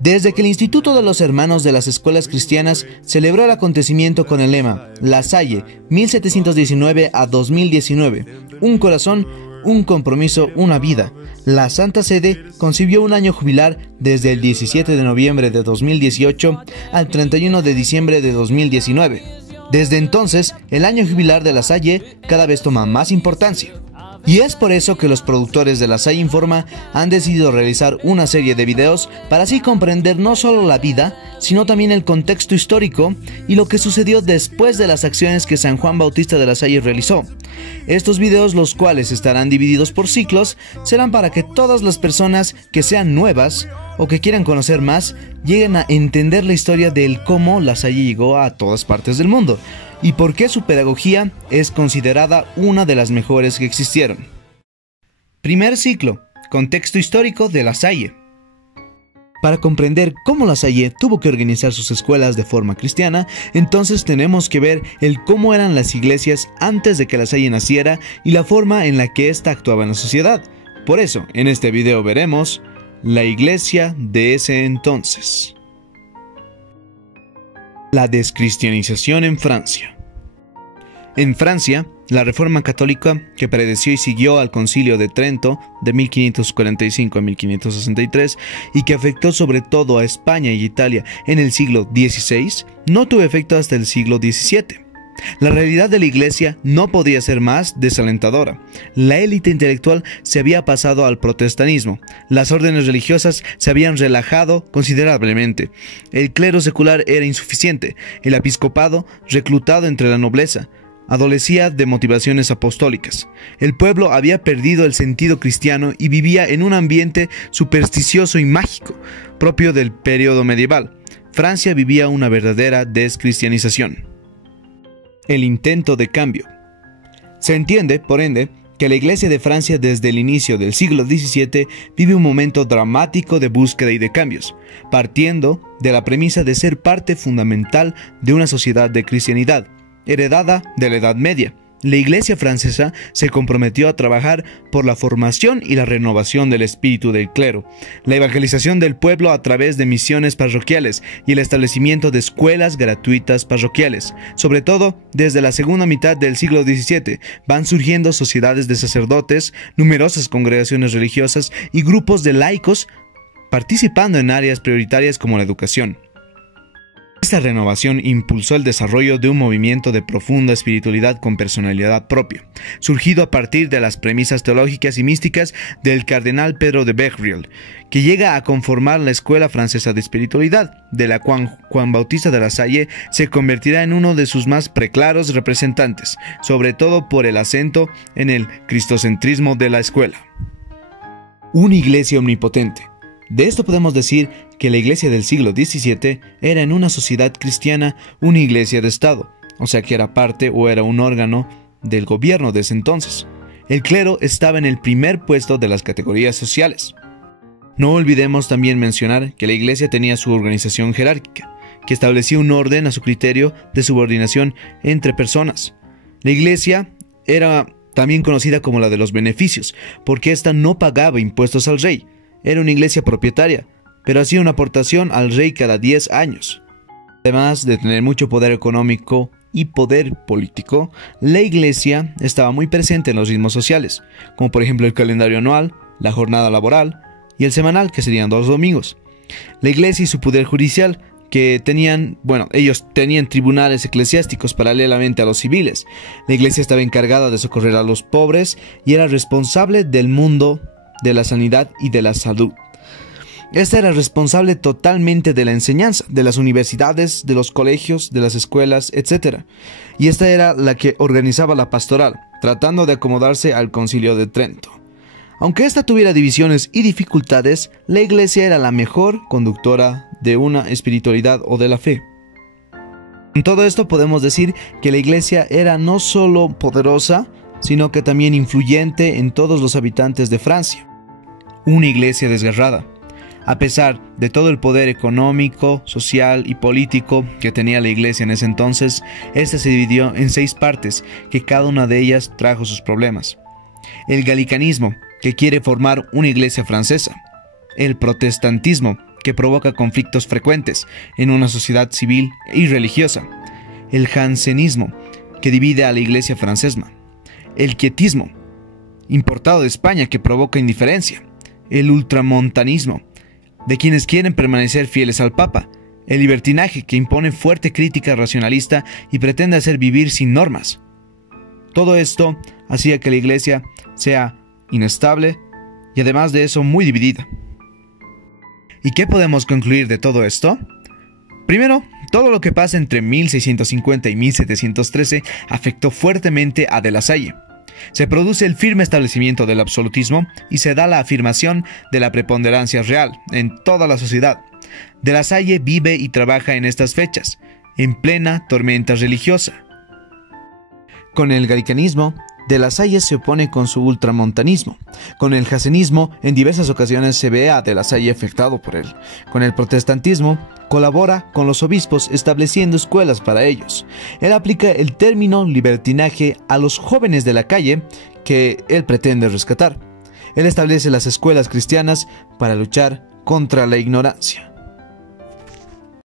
Desde que el Instituto de los Hermanos de las Escuelas Cristianas celebró el acontecimiento con el lema La Salle, 1719 a 2019, un corazón, un compromiso, una vida, la Santa Sede concibió un año jubilar desde el 17 de noviembre de 2018 al 31 de diciembre de 2019. Desde entonces, el año jubilar de La Salle cada vez toma más importancia. Y es por eso que los productores de La Salle Informa han decidido realizar una serie de videos para así comprender no solo la vida, sino también el contexto histórico y lo que sucedió después de las acciones que San Juan Bautista de La Salle realizó. Estos videos, los cuales estarán divididos por ciclos, serán para que todas las personas que sean nuevas o que quieran conocer más, lleguen a entender la historia del cómo La Salle llegó a todas partes del mundo y por qué su pedagogía es considerada una de las mejores que existieron. Primer ciclo, contexto histórico de La Salle. Para comprender cómo La Salle tuvo que organizar sus escuelas de forma cristiana, entonces tenemos que ver el cómo eran las iglesias antes de que La Salle naciera y la forma en la que ésta actuaba en la sociedad. Por eso, en este video veremos la iglesia de ese entonces. La descristianización en Francia. En Francia, la Reforma Católica, que predeció y siguió al Concilio de Trento de 1545 a 1563 y que afectó sobre todo a España y Italia en el siglo XVI, no tuvo efecto hasta el siglo XVII. La realidad de la iglesia no podía ser más desalentadora. La élite intelectual se había pasado al protestantismo, las órdenes religiosas se habían relajado considerablemente, el clero secular era insuficiente, el episcopado, reclutado entre la nobleza, adolecía de motivaciones apostólicas. El pueblo había perdido el sentido cristiano y vivía en un ambiente supersticioso y mágico, propio del periodo medieval. Francia vivía una verdadera descristianización. El intento de cambio. Se entiende, por ende, que la Iglesia de Francia desde el inicio del siglo XVII vive un momento dramático de búsqueda y de cambios, partiendo de la premisa de ser parte fundamental de una sociedad de cristianidad, heredada de la Edad Media. La Iglesia francesa se comprometió a trabajar por la formación y la renovación del espíritu del clero, la evangelización del pueblo a través de misiones parroquiales y el establecimiento de escuelas gratuitas parroquiales. Sobre todo, desde la segunda mitad del siglo XVII, van surgiendo sociedades de sacerdotes, numerosas congregaciones religiosas y grupos de laicos participando en áreas prioritarias como la educación. Esta renovación impulsó el desarrollo de un movimiento de profunda espiritualidad con personalidad propia, surgido a partir de las premisas teológicas y místicas del cardenal Pedro de Becquerel, que llega a conformar la Escuela Francesa de Espiritualidad, de la cual Juan Bautista de La Salle se convertirá en uno de sus más preclaros representantes, sobre todo por el acento en el cristocentrismo de la escuela. Una iglesia omnipotente. De esto podemos decir que la iglesia del siglo XVII era en una sociedad cristiana una iglesia de Estado, o sea que era parte o era un órgano del gobierno de ese entonces. El clero estaba en el primer puesto de las categorías sociales. No olvidemos también mencionar que la iglesia tenía su organización jerárquica, que establecía un orden a su criterio de subordinación entre personas. La iglesia era también conocida como la de los beneficios, porque ésta no pagaba impuestos al rey. Era una iglesia propietaria, pero hacía una aportación al rey cada 10 años. Además de tener mucho poder económico y poder político, la iglesia estaba muy presente en los ritmos sociales, como por ejemplo el calendario anual, la jornada laboral y el semanal, que serían 2 domingos. La iglesia y su poder judicial, que ellos tenían tribunales eclesiásticos paralelamente a los civiles. La iglesia estaba encargada de socorrer a los pobres y era responsable del mundo de la sanidad y de la salud. Esta era responsable totalmente de la enseñanza, de las universidades, de los colegios, de las escuelas, etc. Y esta era la que organizaba la pastoral, tratando de acomodarse al Concilio de Trento. Aunque esta tuviera divisiones y dificultades, la iglesia era la mejor conductora de una espiritualidad o de la fe. En todo esto podemos decir que la iglesia era no solo poderosa, sino que también influyente en todos los habitantes de Francia. Una iglesia desgarrada. A pesar de todo el poder económico, social y político que tenía la iglesia en ese entonces, esta se dividió en 6 partes, que cada una de ellas trajo sus problemas. El galicanismo, que quiere formar una iglesia francesa. El protestantismo, que provoca conflictos frecuentes en una sociedad civil y religiosa, el jansenismo, que divide a la iglesia francesa, el quietismo, importado de España, que provoca indiferencia, el ultramontanismo, de quienes quieren permanecer fieles al Papa, el libertinaje, que impone fuerte crítica racionalista y pretende hacer vivir sin normas. Todo esto hacía que la iglesia sea inestable y además de eso muy dividida. ¿Y qué podemos concluir de todo esto? Primero, todo lo que pasa entre 1650 y 1713 afectó fuertemente a De La Salle. Se produce el firme establecimiento del absolutismo y se da la afirmación de la preponderancia real en toda la sociedad. De La Salle vive y trabaja en estas fechas, en plena tormenta religiosa. Con el gallicanismo, De La Salle se opone con su ultramontanismo. Con el jansenismo, en diversas ocasiones se ve a De La Salle afectado por él. Con el protestantismo, colabora con los obispos estableciendo escuelas para ellos. Él aplica el término libertinaje a los jóvenes de la calle que él pretende rescatar. Él establece las escuelas cristianas para luchar contra la ignorancia.